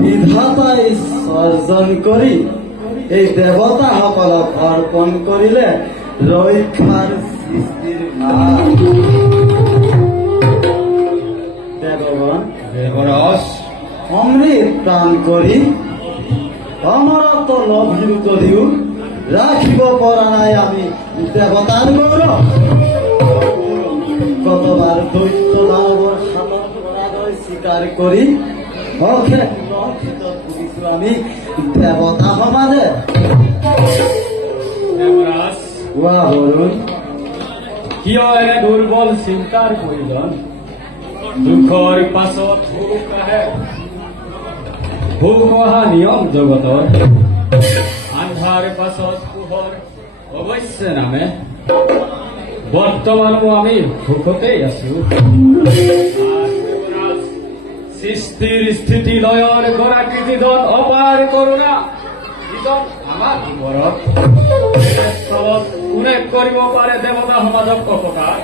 বিধাতাই সৰ্জন কৰি এই দেৱতাসকলক অৰ্পণ কৰিলে ৰক্ষাৰ সৃষ্টিৰ দেৱগণ দেৱৰাজ অমৃত প্ৰাণ কৰি অমৰত্ব লভিও যদিও ৰাখিব পৰা নাই আমি দেৱতাৰ গৌৰৱ। কতবাৰ দৈত্য দানৱৰ হাতত পৰাজয় স্বীকাৰ কৰি আমি দেৱতা সমাজে কোৱা বৰুণ, কিয় এনে দুৰ্বল চিন্তাৰ প্ৰয়োজন? দুখৰ পাছত সুখ আহে, সুখ অহা নিয়ম জগতৰ। আন্ধাৰ পাছত পোহৰ অৱশ্যে নামে, বৰ্তমানো আমি সুখতেই আছো। সৃষ্টিৰ স্থিতি লয়ৰ গৰাকী যিজন অপাৰ কৰোণা, যিজন আমাৰ ওপৰত কোনে কৰিব পাৰে দেৱতা সমাজক অপকাৰ?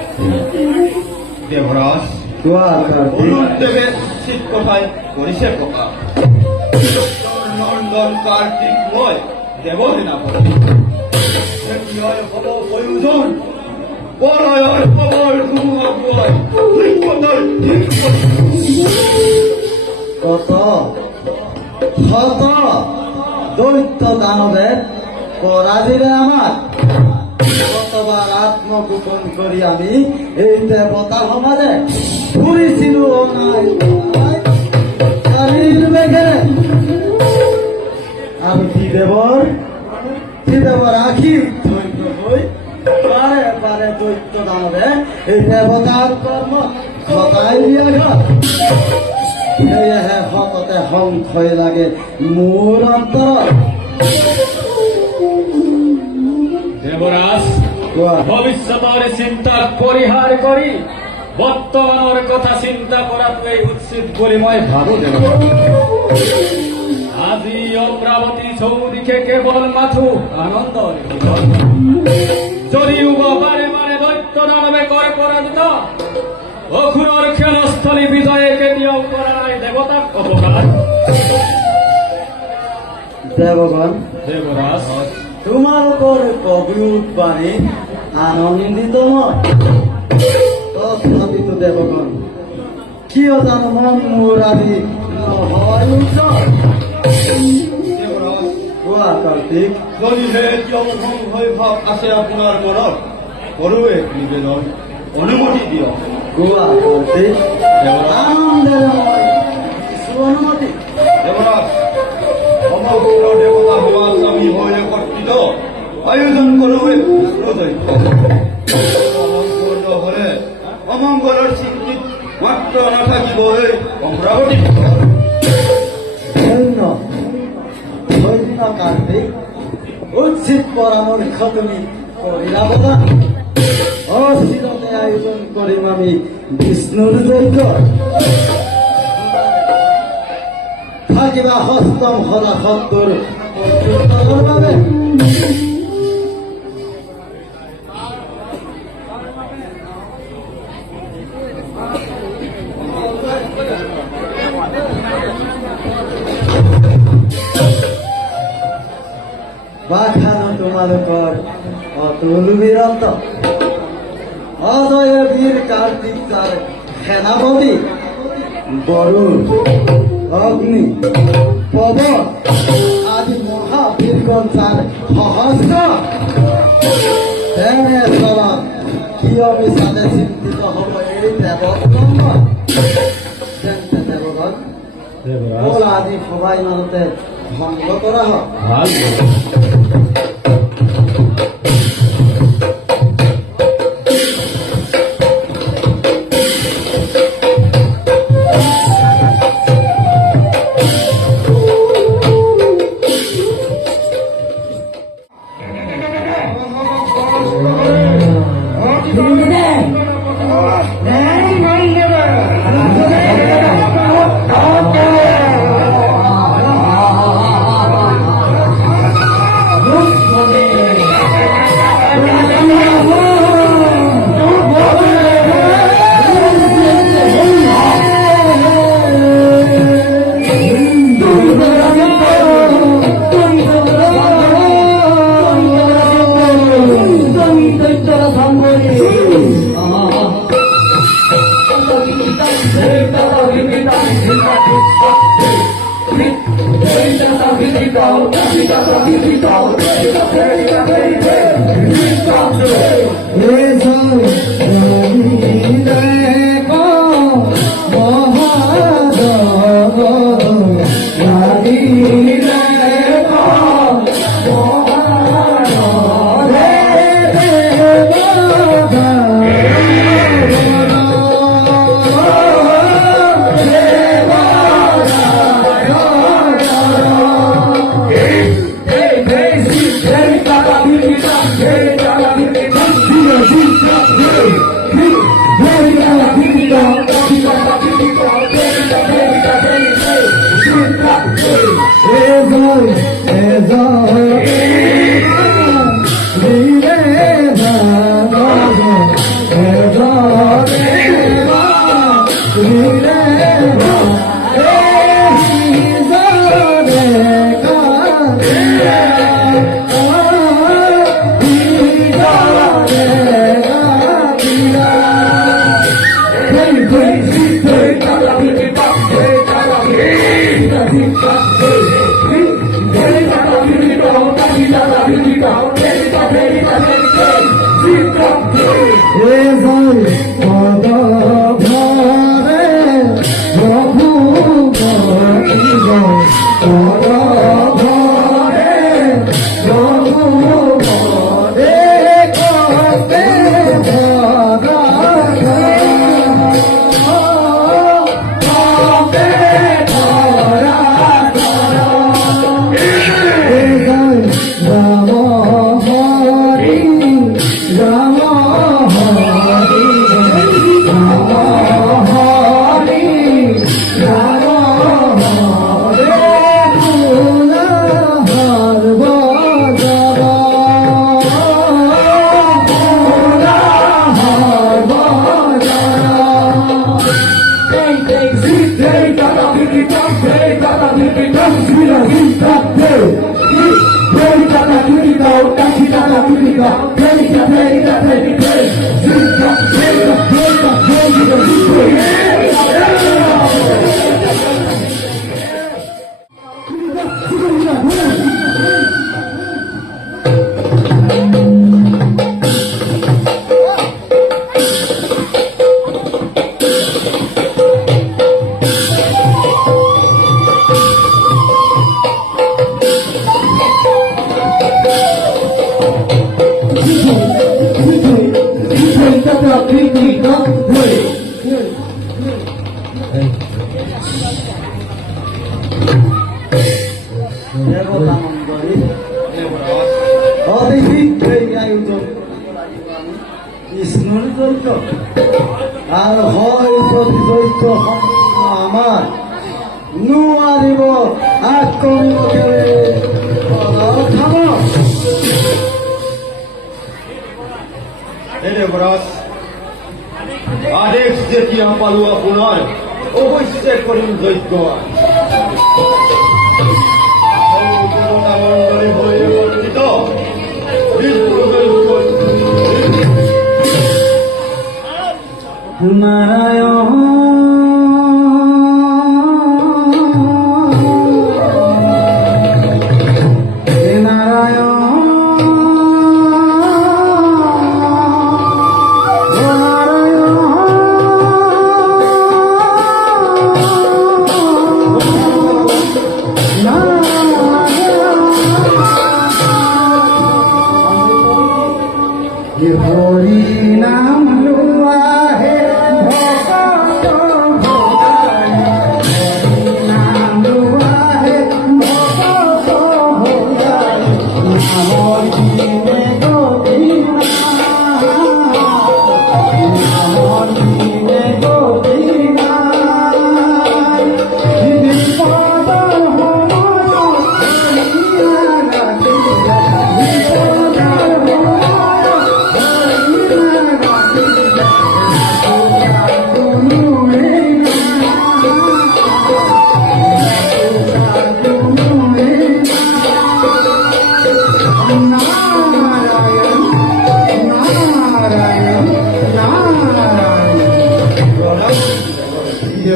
দেৱৰাজ দেৱে উচিত কথাই কৰিছে প্ৰকাশ। নন্দন কাৰ্তিক মই দেৱসেনা হ'ব প্ৰয়োজন বলয়ৰ খবৰ কত শত দৈত্য দানৱে পৰাজিলে আমাৰ। কতবাৰ আত্মগোপন কৰি আমি এই দেৱতা সমাজে ঘূৰিছিলো আৰু কি দেৱৰ আখি ধৈৰ্য হৈ বাৰে বাৰে দৈত্য দানৱে এই দেৱতাৰ কৰ্ম ঘটাই দিয়া ঘৰ। সেয়েহে শততে সংশয় লাগে মোৰ অন্তৰত। দেৱৰাজ, ভৱিষ্যতৰ চিন্তা পৰিহাৰ কৰি বৰ্তমানৰ কথা চিন্তা কৰাটোৱেই উচিত বুলি মই ভাবো। দেৱৰাজ, আজি অমৰাৱতী চৌদিশে কেৱল মাথো আনন্দৰ যদিও বাৰে বাৰে দৈত্য দানৱে কৰে পৰাজিত, অসুৰৰ খেলস্থলী বিজয়ে কেতিয়াও কৰা নাই দেৱতাক অপকাৰ। দেবগণ, দেবরাজ তোমার উপর কবি উৎপানি আনন্দিত নয়। তথাপিত দেবগণ, কিয় জানো মন মোর আদি হয় উজ্জ্বল। কোৱা কাৰ্তিক, যদিহে কিয়মধন ভাৱ আছে আপোনাৰ মনত, কৰোৱে নিবেদন, অনুমতি দিয়ক। কোৱা কাৰ্তিক, আনন্দেৰে মই কিছু অনুমতি। দেৱৰাজ, সমগ্ৰ দেৱতা সভা স্বামী হৈ একত্ৰিত আয়োজন কৰোৱে বিষ্ণুদৈত্য। অমংগল হলে অমংগলৰ স্বীকৃতিত মাত্ৰ নাথাকিবই অমৰাৱতী। ধন্য ধন্য কাৰ্তিক, উচিত পৰামৰ্শ তুমি কৰিলা বলা। অচিৰতে আয়োজন কৰিম আমি বিষ্ণুৰ যজ্ঞ। থাকিবা হস্তম সদা সত্তৰ প্ৰত্যুত্তৰৰ বাবে। বাখানো তোমালোকৰ অতুল বীৰত্ব। অজয় বীৰ কাৰ্তিক তাৰ সেনাপতি, বৰুণ, অগ্নি, পৱন আদি মহাবীৰগণ তাৰ সহস্ৰ। তেনে স্থলত কিয় মিছাতে চিন্তিত হ'ব এই দেৱগণ। তেন্তে দেৱগণ, দেবৰাজ বল আদি সবাই মানতে ভংগ কৰা হওক। ভাল বলে। Hey, দেবতা মন্ডলী অধিক আয়োজন কৃষ্ণৰ চৰিত্ৰ আৰ হয় যদি চৰিত্ৰ সম্পূৰ্ণ আমাৰ নোৱাৰিব আক্ৰমণ কৰে খাব হে দেৱৰাজ আদেশ যেতিয়া পালো আপোনাৰ অৱশ্যে কৰিম যজ্ঞ দেৱতা মণ্ডলী হৈ একত্ৰিত হৰি নাম লোয়া হে ভকত ভোগাই হৰি নাম লোয়া হে ভকত ভোগাই নামৰ দিনে গদিনা নামৰ দিনে গদিনা বিপদ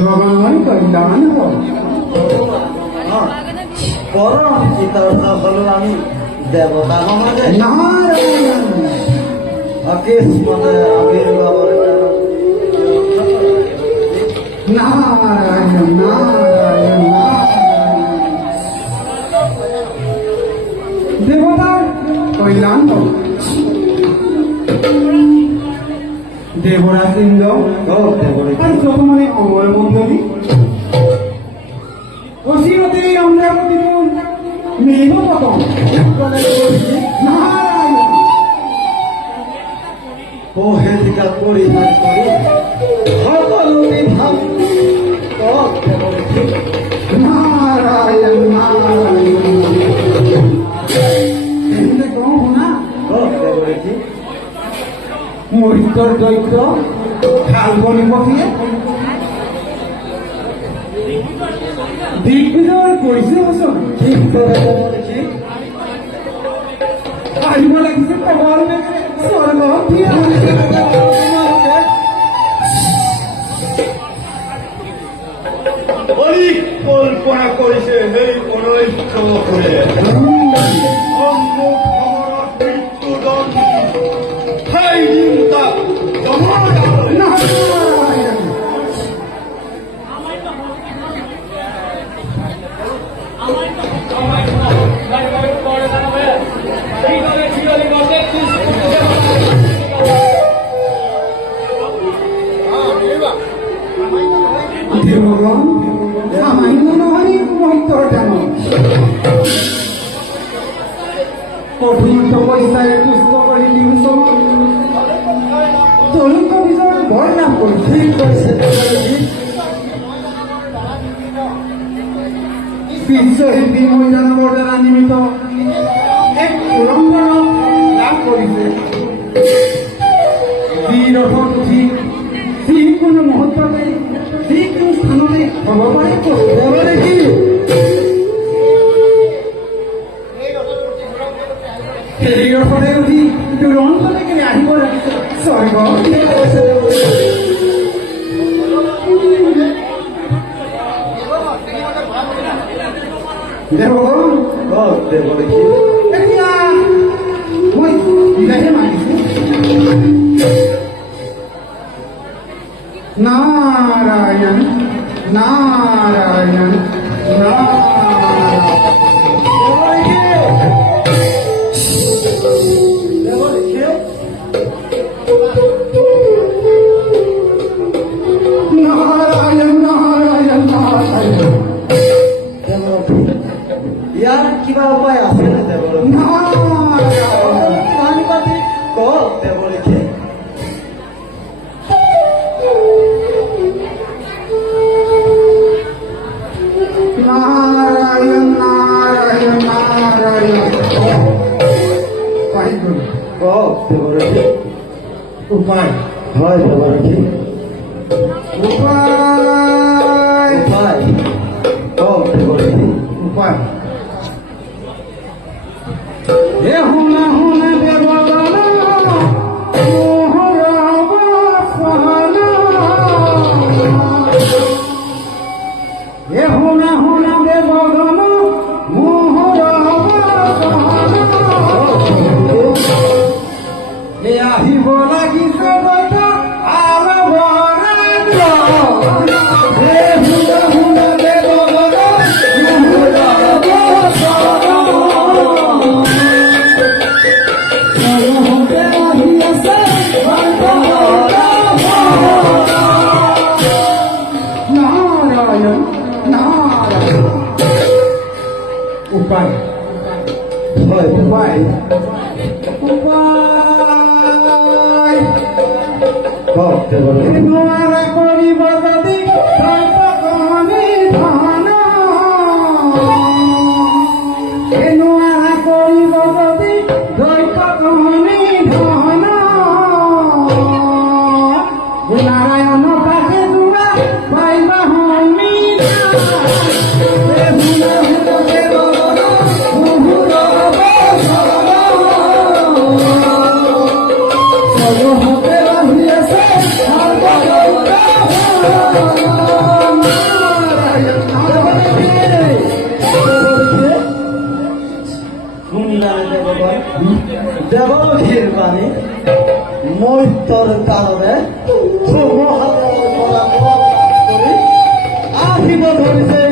ভগবান কল্যাণ পরম চিন্তা হলো আমি দেবতা সমাজে নারায়ণ অকেশ পদে আবির্ভাব নারায়ণ নারায়ণ দেবতার কল্যাণ দেবরাজ ইন্দ্র আর যতমানে অমর মন্ডলী অসীমতে আমরা প্রতিদিন মেঘ পতন নারায়ণ পহেলিকা পরিধান করি সকল বিভাগ নারায়ণ নারায়ণ এখানে কম না মরিতর দৈত্য ফাল্গুনি পথিয়ে দিগ্বিজয় কৰিছে বচন ঠিক কৰে বলেছি আহিব লাগিছে কমল বেগেৰে স্বৰ্গ কল্পনা কৰিছে সেই অনৈক্যসকলে মৃত্যুদণ্ড ঠাই দিম তাক ভগবান সামান্য নহলে মহিতৰ ডাঙৰ কঠিন তপস্যাৰে তুষ্ট কৰি নিউচ তৰুণ বিজয় বৰ লাভ কৰি ঠিক কৰিছে বিশ্বশিল্পী মৈদানৰ দ্বাৰা নিমিত্ত এক উলংঘন লাভ কৰিছে যি ৰথত উঠি যিকোনো মুহূৰ্ততে যিকোনো স্থানতে হ'ব পাৰে দেৱৰে কি হেৰিয়ৰ পৰা উঠি ৰন্ধনে কেনে আহিব লাগিছে স্বৰ্গ দেৱগণ দেৱৰে কি এতিয়া মই বিৰাহে মানিছো নাৰায়ণ নাৰায়ণ নাৰায়ণ নাৰায়ণ নাৰায়ণ ইয়াৰ কিবা উপায় আছে নে দেৱৰ কাহানী পাতি কওক দেৱৰীকে নাৰায়ণ নাৰায়ণ নাৰায়ণ কওক দেৱৰীকে উপায় হয় দেৱৰীকে উপায় উপায় কওক দেৱৰীকে উপায় হে শুনা শুনা দেৱগণ মোহৰ অৱসান হে শুনা শুনা দেৱগণ মোহৰ অৱসান হে আহিব লাগিছে কথা আলবৰাজ হে শুনা শুনা দেৱগণ মোহৰ অৱসান নাৰায়ণ নাৰায়ণ উপায় হয় উপায় উপায় কওক দেৱৰীকে নোৱাৰা কৰিব যদি সৰ্বকৰণে ধন নোৱাৰা কৰিব যদি দৈপকৰণে ধন নাৰায়ণ পাশে যোৱা পাইবা দেৱৰীৰ বাণী মৈত্ৰৰ কাৰণে ব্ৰহ্মহাতৰ পৰা কৰি আহিব ধৰিছে